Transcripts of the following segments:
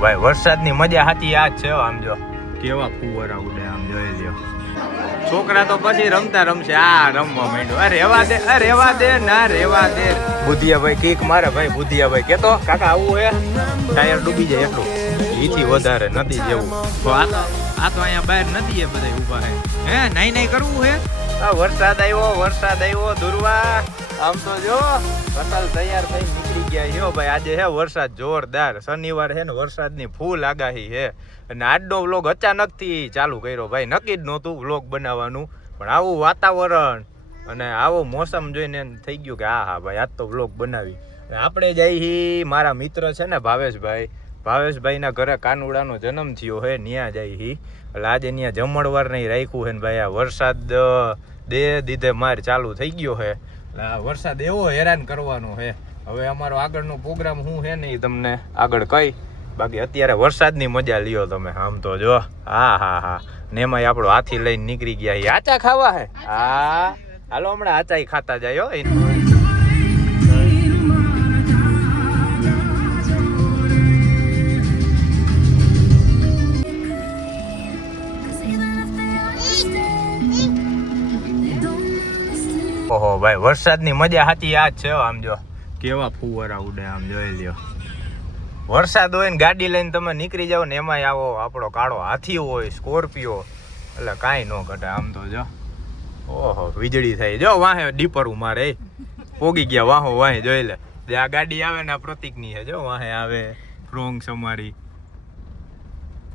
ભાઈ વરસાદની મજા હાથી આ જ છે આમ જો કેવા ફુવારા ઉડે આમ જોઈ લ્યો છોકરા તો પછી રમતા રમશે આ રમવા માંડ્યો રેવા દે ના રેવા દે બુધિયાભાઈ કીક મારે ભાઈ બુધિયાભાઈ કેતો કાકા આવું હે ટાયર ડૂબી જાય એટલું ઈથી વધારે નથી જેવું તો આ તો અહીંયા બહાર નથી એ બધા ઊભા હે નહીં કરવું હે આ વરસાદ આવ્યો દુર્વા આમ તો જો ફસલ તૈયાર થઈ નીકળી ગયા છે ભાઈ આજે હે વરસાદ જોરદાર શનિવાર છે ને વરસાદની ફૂલ આગાહી છે અને આજનો વ્લોગ અચાનક થી ચાલુ કર્યો ભાઈ નક્કી જ નહોતું વ્લોગ બનાવવાનું પણ આવું વાતાવરણ અને આવો મોસમ જોઈને થઈ ગયું કે હા ભાઈ આજ તો વ્લોગ બનાવી આપણે જઈ મારા મિત્ર છે ને ભાવેશભાઈના ઘરે કાનુડાનો જન્મ થયો હે ન્યા જઈ એટલે આજે ન્યા જમણવાર નહીં રાખ્યું હે ને ભાઈ આ વરસાદ દીધે માર ચાલુ થઈ ગયો હે વરસાદ એવો હેરાન કરવાનો હે હવે અમારો આગળનો પ્રોગ્રામ શું હે ને એ તમને આગળ કહી બાકી અત્યારે વરસાદની મજા લ્યો તમે આમ તો જો હા ને એમાં આપણો હાથી લઈને નીકળી ગયા આચા ખાવા હે હાલો હમણાં આચા ખાતા જાય ઓહો ભાઈ વરસાદની મજા હાથી આ જ છે આમ જો કેવા ફુવારા ઉડે આમ જોઈ લ્યો વરસાદ હોય ને ગાડી લઈને તમે નીકળી જાવ ને એમાંય આવો આપણો કાળો હાથી હોય સ્કોર્પિયો એટલે કાંઈ ન ઘટે આમ તો જો ઓહો વીજળી થાય જો વાહે ડીપરું મારે પોગી ગયા વાહે જોઈ લે આ ગાડી આવે ને આ પ્રતિકની છે જો વાહે આવે ફ્રોંગ સમારી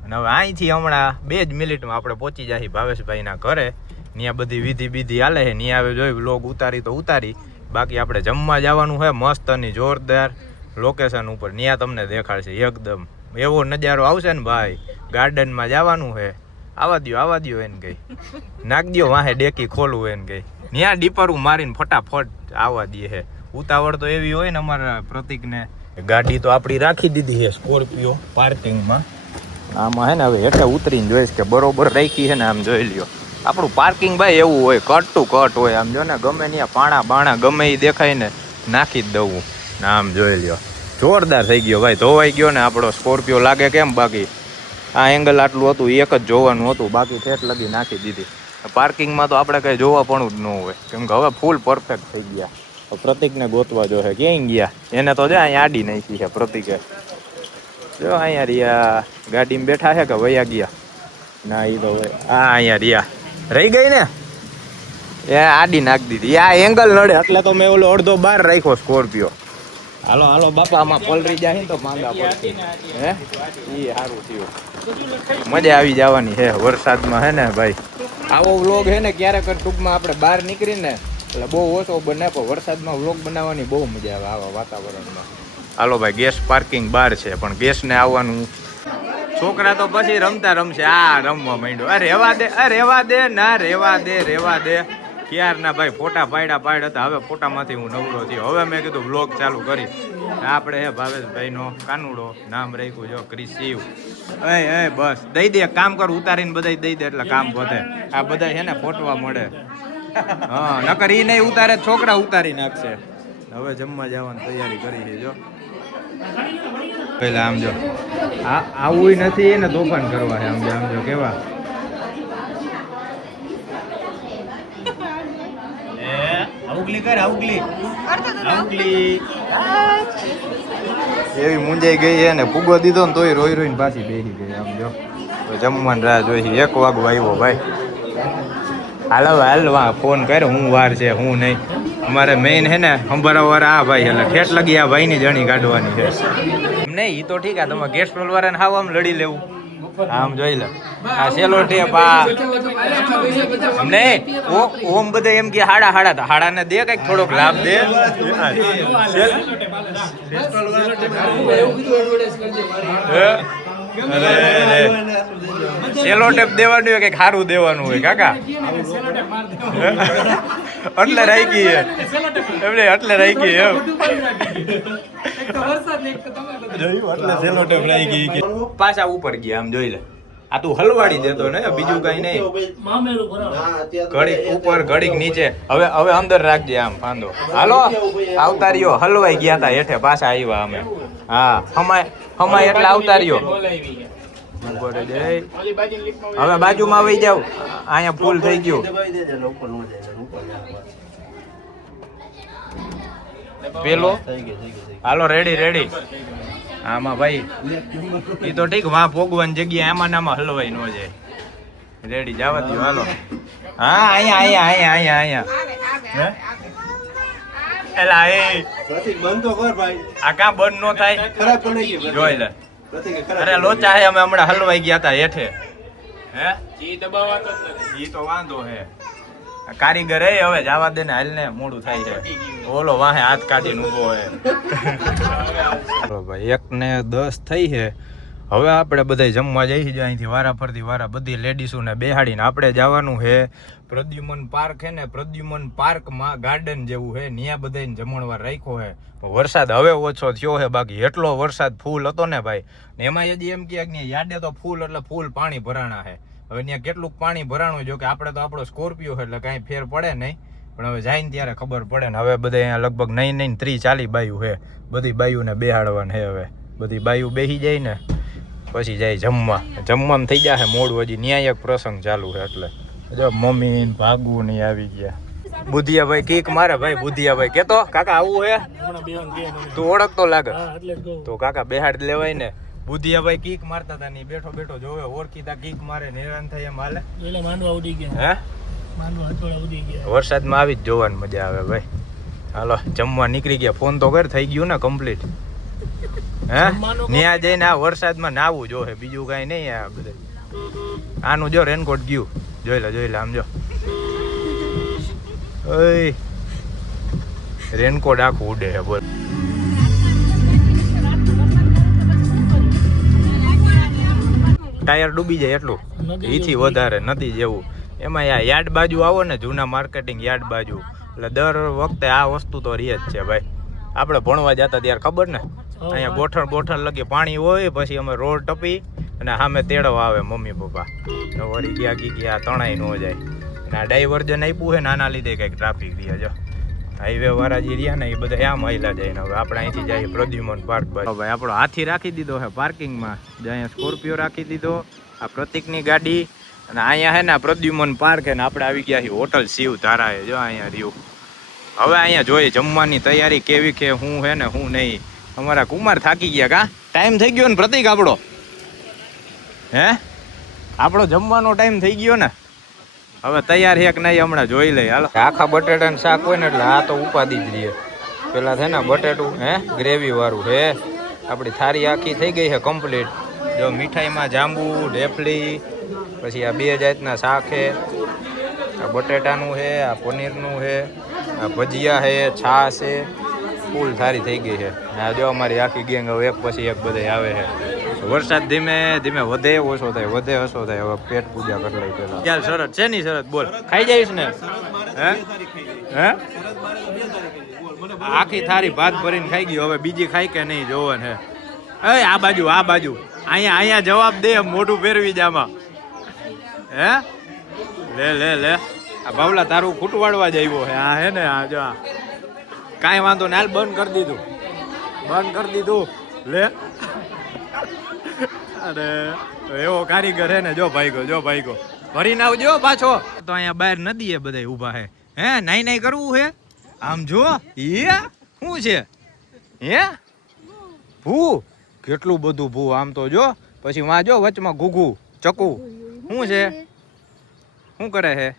અને હવે અહીંથી હમણાં 2 જ મિનિટમાં આપણે પહોંચી જાય ભાવેશભાઈના ઘરે ત્યાં બધી વિધિ હાલે છે ત્યાં આવે જોઈ વ્લોગ ઉતારી બાકી આપણે જમવા જવાનું છે મસ્ત અને જોરદાર લોકેશન ઉપર ત્યાં તમને દેખાડશે એકદમ એવો નજારો આવશે ને ભાઈ ગાર્ડનમાં જવાનું છે આવા દ્યો એને કઈ નાખ દ્યો વાહે ડેકી ખોલવું એને કઈ ત્યાં ડીપરું મારીને ફટાફટ આવવા દે છે ઉતાવળ તો એવી હોય ને અમારા પ્રતિકને ગાડી તો આપણી રાખી દીધી છે સ્કોર્પિયો પાર્કિંગમાં આમાં હે ને હવે હેઠે ઉતરીને જોઈશ કે બરોબર રાખી છે ને આમ જોઈ લ્યો આપણું પાર્કિંગ ભાઈ એવું હોય કટ ટુ કટ હોય આમ જો ને ગમે ત્યાં પાણા બાણા ગમે એ દેખાય ને નાખી જ દઉં ને આમ જોઈ લ્યો જોરદાર થઈ ગયો ભાઈ ધોવાઈ ગયો ને આપણો સ્કોર્પિયો લાગે કેમ બાકી આ એંગલ આટલું હતું એક જ જોવાનું હતું બાકી ઠેઠ લગી નાખી દીધી પાર્કિંગમાં તો આપણે કઈ જોવા પણ જ ન હોય કેમ કે હવે ફૂલ પરફેક્ટ થઈ ગયા પ્રતિકને ગોતવા જો હે ક્યાંય ગયા એને તો જો અહીંયા આડી નાખી છે પ્રતિકે જો અહીંયા રહ્યા ગાડીમાં બેઠા છે કે વયા ગયા ના એ તો અહીંયા રહ્યા રહી ગઈ ને એ આડી નાખી દીધી આ એંગલ નડે એટલે તો મેં ઓલો અડધો બહાર રાખ્યો સ્કોર્પિયો હાલો બાપા આમાં પલરી જાય ને તો માંગા પડશે હે એ સારું થયું મજા આવી જવાની છે વરસાદમાં હે ને ભાઈ આવો વ્લોગ હે ને ક્યારેક ટૂંકમાં આપણે બહાર નીકળીને એટલે બહુ ઓછો બને પણ વરસાદમાં વ્લોગ બનાવવાની બહુ મજા આવે આવા વાતાવરણમાં હાલો ભાઈ ગેસ પાર્કિંગ બહાર છે પણ ગેસને આવવાનું છોકરા તો પછી રમતા રમશે આ રમવા માંડ્યો રેવા દે ના રેવા દે ક્યારના ભાઈ ફોટા પાડ્યા હતા હવે ફોટામાંથી હું નવરો થયો હવે મેં કીધું વ્લોગ ચાલુ કરી આપણે હે ભાવેશભાઈનો કાનુડો નામ રાખ્યું જો ક્રિશિવ બસ દઈ દે કામ કર ઉતારીને બધા દઈ દે એટલે કામ વધે આ બધા છે ને ફોટવા મળે હા નકર ઈ નહીં ઉતારે છોકરા ઉતારી નાખશે હવે જમવા જવાની તૈયારી કરી છે જો પેલા આમ જો આવું નથી એને તોફાન કરવા છે આમ જો કેવા એવી મુંજાઈ ગઈ છે ને ફૂગો દીધો ને તોય રોઈને પાછી બેસી ગઈ આમ જો જમવાની રાહ જોઈ 1 વાગવા આવ્યો ભાઈ હાલ ફોન કરે હું વાર છે હું નહીં અમારે મેઇન હે ને સંભાળવા આ ભાઈ એટલે ઠેઠ લગી આ ભાઈની જણી કાઢવાની છે નહીં એ તો ઠીક આ તમે ગેસ રોલ વાળાને હાવ આમ લડી લેવું આમ જોઈ લે આ સેલો ટેપ આ નહીં ઓમ બધા એમ કે હાડાને દે કઈક થોડોક લાભ દે સેલો ટેપ દેવાનું હોય કે સારું દેવાનું હોય કાકા એટલે રહી ગઈ એટલે રહી ગઈ એમ એટલે સેલો ટેપ રહી ગઈ પાછા ઉપર ગયા આમ જોઈ લે આ તું હલવાડી દેતો ને બીજું કઈ નહીં. ઘડીક ઉપર ઘડીક નીચે. હવે અંદર રાખજે આમ ફાંદો. હાલો આવતા રહ્યો. હલવાઈ ગયા તા હેઠે પાછા આવ્યા અમે. હા હમાય એટલે આવતા રહ્યો. હવે બાજુમાં આવી જાવ. અહીંયા ફૂલ થઈ ગયું. પેલો હાલો રેડી. આમાં ભાઈ એ તો ઠીક વાં ભોગવાની જગ્યા આમાં નામાં હલવાઈ ન જાય. રેડી જવા દો હાલો. હા અહીંયા એલા એ બંધ તો કર ભાઈ. આ કાં બંધ નો થાય? ખરાબ તો નહીં જોઈ લે. અરે લોચા હે અમે હમણાં હલવાઈ ગયા તા હેઠે. હે ઈ દબાવાતો જ નથી. ઈ તો વાંધો હે. કારીગર હે હવે જવા દે ને હાલ ને મોડું થાય છે. ઓલો વાહે હાથ કાઢીને ઊભો હે. ચાલો ભાઈ 1:10 થઈ છે. હવે આપણે બધા જમવા જઈ છીએ. અહીંથી વારા ફરતી વારા બધી લેડીસોને બેહાડીને આપણે જવાનું છે પ્રદ્યુમન પાર્ક હે ને પ્રદ્યુમન પાર્કમાં ગાર્ડન જેવું છે. ત્યાં બધાને જમણવાર રાખ્યો છે. વરસાદ હવે ઓછો થયો છે, બાકી એટલો વરસાદ ફૂલ હતો ને ભાઈ. ને એમાં હજી એમ કે યાદે તો ફૂલ એટલે ફૂલ પાણી ભરાણા છે. હવે ત્યાં કેટલું પાણી ભરાણું જો કે આપણે તો આપણો સ્કોર્પિયો છે એટલે કાંઈ ફેર પડે નહીં, પણ હવે જાય ને ત્યારે ખબર પડે ને. હવે બધા અહીંયા લગભગ નહીં 30-40 બાયું છે. બધી બાયુને બેહાડવાનું છે. હવે બધી બાયું બેસી જાય ને પછી જાય જમવામાં થઈ જાય મોડું. હજી ન્યાય એક પ્રસંગ ચાલુ છે એટલે જો મમ્મી ભાગવું નહીં આવી ગયા. બુધિયાભાઈ કીક મારે ભાઈ. બુધિયાભાઈ કેતો કાકા આવું હે? તું ઓળખતો લાગે તો કાકા બેહાડ લેવાય ને. બુધિયાભાઈ કીક મારતા હતા ને બેઠો જોવે ઓળખીતા કીક મારે ને હેરાન થાય એમ હાલે. માંડવા ઉડી ગયા. હે માંડવા હથોડા ઉડી ગયા. વરસાદમાં આવી જ જોવાની મજા આવે ભાઈ. હાલો જમવા નીકળી ગયા. ફોન તો કર થઈ ગયું ને કમ્પ્લીટ. હે ન્યા જઈને આ વરસાદમાં નાવું જોહે બીજું કઈ નહીં. આ બધા આનું જો રેનકોટ ગયું. જોઈ લે આમ જો. ઓય રેનકોટ આખું ઉડે છે બોલ. ટાયર ડૂબી જાય એટલું. એથી વધારે નથી જેવું. એમાં યાર્ડ બાજુ આવો ને જૂના માર્કેટિંગ યાર્ડ બાજુ એટલે દર વખતે આ વસ્તુ તો રહે જ છે ભાઈ. આપણે ભણવા જતા ત્યારે ખબર ને અહીંયા બોઠણ લગી પાણી હોય, પછી અમે રોડ ટપી અને સામે તેડવા આવે મમ્મી પપ્પા. વળી ગયા તણાઈ ન જાય. અને આ ડાયવર્જન આપ્યું છે ને આના લીધે કંઈક ટ્રાફિક રહે. જો હાઈવે વાળા જે રહ્યા ને એ બધા આમ હાઈલા જાય ને. હવે આપણે અહીંથી જઈએ પ્રદ્યુમન પાર્ક બાજુ. ભાઈ આપણો હાથી રાખી દીધો છે પાર્કિંગમાં. અહીંયા સ્કોર્પિયો રાખી દીધો, આ પ્રતિકની ગાડી, અને અહીંયા છે ને પ્રદ્યુમન પાર્ક છે ને આપણે આવી ગયા છીએ હોટલ શિવ ધારાએ. જો અહીંયા રહ્યું. હવે અહીંયા જોઈએ જમવાની તૈયારી કેવી કે શું છે ને શું નહીં. અમારા કુમાર થાકી ગયા. કા ટાઈમ થઈ ગયો ને પ્રતિક આપણો? હે આપણો જમવાનો ટાઈમ થઈ ગયો ને. હવે તૈયાર છે કે નહીં હમણાં જોઈ લઈએ. હાલો આખા બટેટાનું શાક હોય ને એટલે આ તો ઉપાદી જ રહીએ. પેલા છે ને બટેટું ગ્રેવી વાળું છે. આપણી થાળી આખી થઈ ગઈ છે કમ્પ્લીટ. જો મીઠાઈમાં જાંબુ ઢેફલી, પછી આ 2 જાતના શાક છે. આ બટેટાનું છે, આ પનીરનું છે, આ ભજીયા છે, છાશ છે. ફૂલ થાળી થઈ ગઈ છે. આ જો અમારી આખી ગેંગ હવે એક પછી એક બધા આવે છે. વરસાદ ધીમે ધીમે વધે ઓછો થાય, વધે ઓછો થાય. હવે પેટ પૂજા કરી લઈ પેલા. ચાલ શરત છે ની શરત બોલ. ખાઈ જઈશ ને? હે આખી થાળી ભાત ભરીને ખાઈ ગયો. હવે બીજી ખાઈ કે નહીં જોવે ને. આ બાજુ અહીંયા જવાબ દે. મોઢું ફેરવી જામાં. હે લે આ બાવલા તારું ખૂટવાડવા જ આવ્યો હે. આ હે ને આ જો કાંઈ વાંધો ને હાલ બંધ કરી દીધું. લે અરે એવો કારીગર હે ને. જો ભાઈગો ભરીને આવજો પાછો. તો અહીંયા બહાર નદીએ બધા ઊભા હે. હે નાઈ કરવું હે? આમ જો શું છે? હે ભૂ કેટલું બધું ભૂ. આમ તો જો પછી વાં જો વચમાં ઘૂઘું ચકુ. શું છે? શું કરે હે?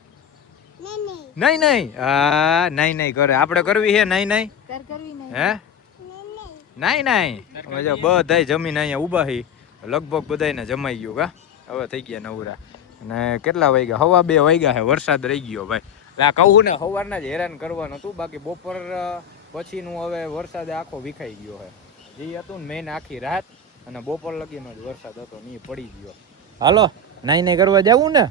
નહીં હા નહીં કરે. આપણે કરવી હે નહીં હે નહીં. બધા જમીન અહીંયા ઊભા હી. લગભગ બધાને જમાઈ ગયું. કા હવે થઈ ગયા નવરા. અને કેટલા વાગ્યા? 2:15 વાગ્યા છે. વરસાદ રહી ગયો ભાઈ. એટલે આ કહું ને સવારના જ હેરાન કરવાનું હતું. બાકી બપોર પછીનું હવે વરસાદ આખો વિખાઈ ગયો છે. જે હતું ને મેન આખી રાત અને બપોર લગીનો જ વરસાદ હતો ને પડી ગયો. હાલો નહીં કરવા જવું ને?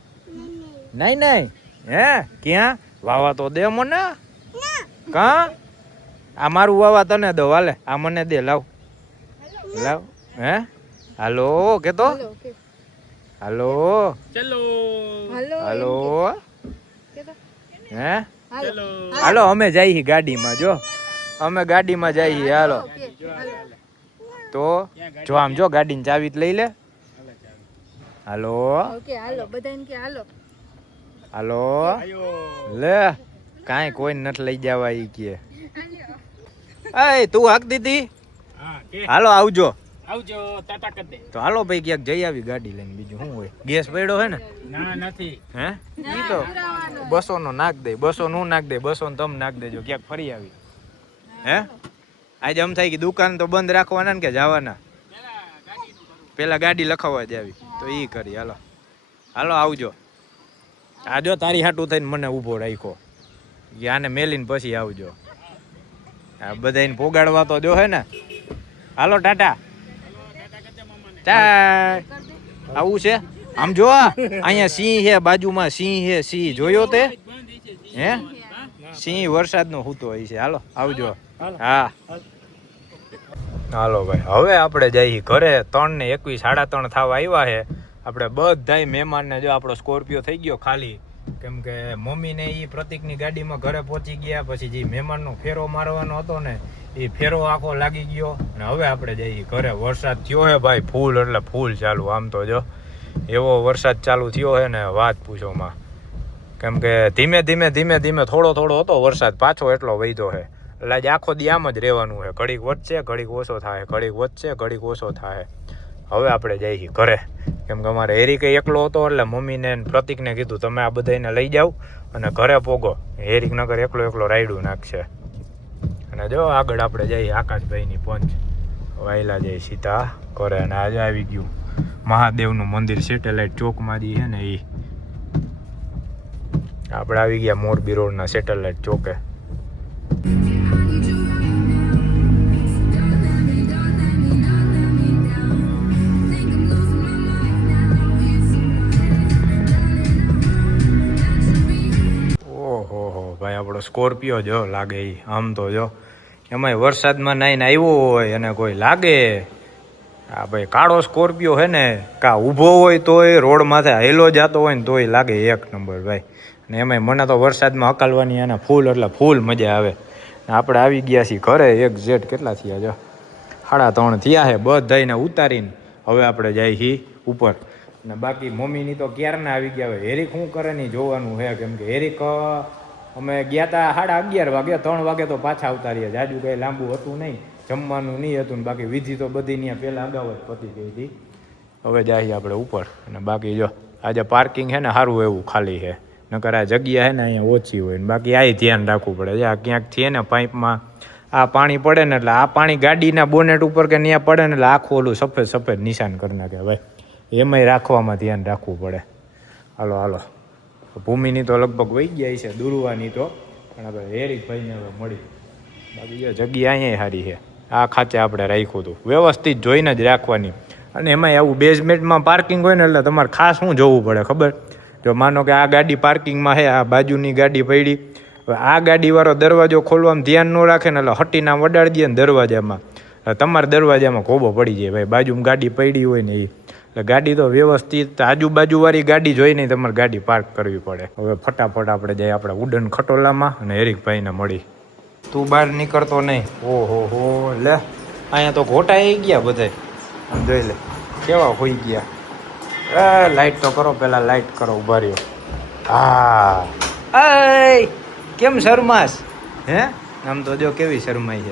નહીં હે ક્યાં વાવા તો દે મને. કા આ મારું વાવા તને દો. હાલે આ મને દે. લાવ હે હાલો કેતો હાલો ચલો હાલો હે હાલો અમે જઈએ ગાડીમાં જો અમે ગાડીમાં જઈએ હાલો તો જો આમ જો ગાડીની ચાવી લઈ લે હાલો હાલો લે કાંઈ કોઈ નથી લઈ જવા ઈ કે એ તું હાક દીધી હાલો આવજો ટાટા કર દે તો હાલો ભાઈ ક્યાંક જઈ આવી ગાડી લઈને બીજું શું હોય ગેસ પડ્યો હે ને ના નથી હે ઈ તો 200 નો નાખ દે 200 નું નાખ દે 200 ને તમે નાખ દેજો ક્યાંક ફરી આવી હે આજે એમ થાય કે દુકાન તો બંધ રાખવાના ને કે જવાના પેલા ગાડી લખાવવા જાવી તો ઈ કરી હાલો હાલો આવજો આ જો તારી હાટું થઈને મને ઊભો રાખ્યો કે આને મેલીને પછી આવજો આ બધાને પોગાડવા તો જો હે ને હાલો ટાટા આવું છે આમ જો અહીંયા સિંહ છે બાજુમાં સિંહ છે સિંહ જોયો તે હે સિંહ વરસાદ નો હૂતો હોય છે હાલો આવજો હા હાલો ભાઈ હવે આપણે જઈએ ઘરે 3:21 3:30 થવા આવ્યા છે આપણે બધાય મહેમાનને જો આપણો સ્કોર્પિયો થઈ ગયો ખાલી કેમ કે મમ્મીને એ પ્રતિકની ગાડીમાં ઘરે પહોંચી ગયા પછી જે મહેમાનનો ફેરો મારવાનો હતો ને એ ફેરો આખો લાગી ગયો અને હવે આપણે જઈએ ઘરે વરસાદ થયો હે ભાઈ ફૂલ એટલે ફૂલ ચાલુ આમ તો જો એવો વરસાદ ચાલુ થયો હે ને વાત પૂછોમાં કેમ કે ધીમે ધીમે થોડો હતો વરસાદ પાછો એટલો વૈધો છે એટલે આજે આખો દી આમ જ રહેવાનું છે ઘડીક વધશે ઘડીક ઓછો થાય ઘડીક વધશે ઘડીક ઓછો થાય હવે આપણે જઈએ ઘરે કેમ કે અમારે હેરી કંઈ એકલો હતો એટલે મમ્મીને પ્રતિકને કીધું તમે આ બધાને લઈ જાઓ અને ઘરે પોગો હેરીક નગર એકલો રાયડું નાખશે અને જો આગળ આપણે જઈએ આકાશભાઈની પંચ વાયલા જઈએ સીધા ઘરે અને આજે આવી ગયું મહાદેવનું મંદિર સેટેલાઇટ ચોકમાં જે છે ને એ આપણે આવી ગયા મોરબી રોડના સેટેલાઇટ ચોકે ભાઈ આપણો સ્કોર્પિયો જો લાગે એ આમ તો જો એમાંય વરસાદમાં નાઈને આવ્યો હોય અને કોઈ લાગે આ ભાઈ કાળો સ્કોર્પિયો હે ને કા ઊભો હોય તોય રોડ માથે હેલો જતો હોય ને તોય લાગે એક નંબર ભાઈ અને એમાંય મને તો વરસાદમાં હકાલવાની અને ફૂલ એટલે ફૂલ મજા આવે આપણે આવી ગયા છીએ ઘરે એક્ઝેક્ટ કેટલા થયા જો 3:30 થયા છે બધાને ઉતારીને હવે આપણે જાય છીએ ઉપર અને બાકી મમ્મીની તો ક્યારના આવી ગયા હોય હેરીક શું કરે નહીં જોવાનું છે કેમ કે હેરીક અમે ગયા હતા 11:30 વાગે 3 વાગે તો પાછા આવતા રહ્યા જાજુ કંઈ લાંબુ હતું નહીં જમવાનું નહીં હતું ને બાકી વિધિ તો બધી ત્યાં પહેલાં અગાઉ જ પતી ગઈ હતી હવે જઈએ આપણે ઉપર અને બાકી જો આજે પાર્કિંગ છે ને સારું એવું ખાલી છે નકર આ જગ્યા છે ને અહીંયા ઓછી હોય ને બાકી આ ધ્યાન રાખવું પડે આ ક્યાંક છે ને પાઇપમાં આ પાણી પડે ને એટલે આ પાણી ગાડીના બોનેટ ઉપર કે ત્યાં પડે ને એટલે આખું ઓલું સફેદ નિશાન કરી નાખે ભાઈ એમાંય રાખવામાં ધ્યાન રાખવું પડે હાલો ભૂમિની તો લગભગ વહી ગયા છે દુરવાની તો પણ આપણે હેરીકભાઈને હવે મળી બાકી જગ્યા અહીંયા સારી છે આ ખાતે આપણે રાખ્યું હતું વ્યવસ્થિત જોઈને જ રાખવાની અને એમાંય આવું બેઝમેન્ટમાં પાર્કિંગ હોય ને એટલે તમારે ખાસ શું જોવું પડે ખબર જો માનો કે આ ગાડી પાર્કિંગમાં છે આ બાજુની ગાડી પડી હવે આ ગાડીવાળો દરવાજો ખોલવામાં ધ્યાન ન રાખે ને એટલે હટીના વડાડી દે ને દરવાજામાં તમારા દરવાજામાં ખોબો પડી જાય ભાઈ બાજુમાં ગાડી પડી હોય ને એ એટલે ગાડી તો વ્યવસ્થિત આજુબાજુવાળી ગાડી જોઈને તમારે ગાડી પાર્ક કરવી પડે હવે ફટાફટ આપણે જઈએ આપણે ઉડન ખટોલામાં અને હેરીકભાઈને મળી તું બહાર નીકળતો નહીં ઓહો લે અહીંયા તો ઘોટા આવી ગયા બધે જોઈ લે કેવા હોઈ ગયા લાઈટ તો કરો પેલા લાઈટ કરો ઉભા રહ્યો હા કેમ શરમાસ હે આમ તો જો કેવી શરમાઈ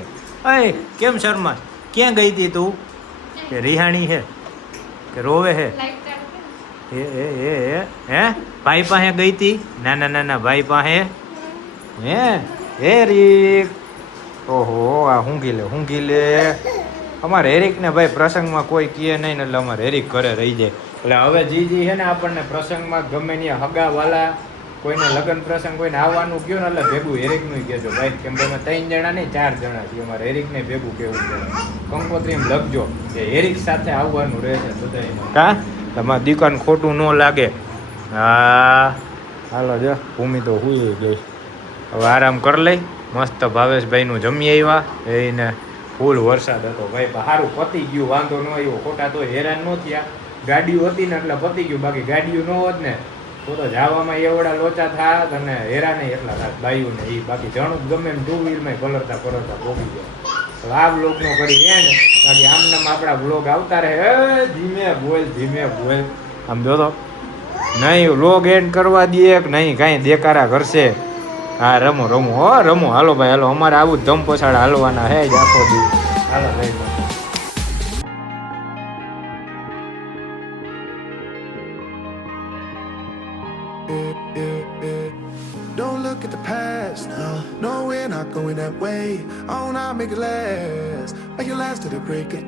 છે કેમ શરમાસ ક્યાં ગઈ હતી તું કે રિહાણી છે કે રોવે હે હે ભાઈ પાસે ગઈ હતી નાના ભાઈ પાસે હે રીક ઓહો આ ઊંઘી લે અમારે હેરીકને ભાઈ પ્રસંગમાં કોઈ કહે નહીં એટલે અમારે હેરીક ઘરે રહી જાય એટલે હવે જી છે ને આપણને પ્રસંગમાં ગમે ત્યાં હગા વાલા કોઈને લગ્ન પ્રસંગ કોઈને આવવાનું કહ્યું ને એટલે ભેગું હેરીકનું કહેજો ભાઈ કેમ કે અમે 3 જણા નહીં 4 જણા છીએ અમારે હેરીકને ભેગું કેવું પડે કંકોત્રીમ લખજો કે હેરીક સાથે આવવાનું રહેશે બધાને હા તમારી દુકાન ખોટું ન લાગે હા હાલો જો ભૂમિ તો હુઈ ગઈ હવે આરામ કરી લઈ મસ્ત ભાવેશભાઈનું જમી આવ્યા એને ફૂલ વરસાદ હતો ભાઈ સારું પતી ગયું વાંધો ન આવ્યો ખોટા તો હેરાન ન થયા ગાડીઓ હતી ને એટલે પતી ગયું, બાકી ગાડીઓ ન હોત ને તો જવામાં એવડા લોચા થાત અને હેરાને એટલા થાત બાયું ને એ, બાકી જણું ગમે એમ ટુ વ્હીલમાં પલળતા પોગી જાય. તો આ બ્લોગ નો કરી ને બાકી આમનામ આપણા બ્લોગ આવતા રહે. ધીમે બોલ આમ જો તો નહીં વ્લોગ એન્ડ કરવા દે કે નહીં કાંઈ દેકારા કરશે. હા રમો રમો હાલો ભાઈ હાલો, અમારે આવું જ ધમ પછાડ હાલવાના હે જ આખો દી. હાલો ભાઈ. Don't look at the past, no, we're not going that way. Oh, now make it last to the break of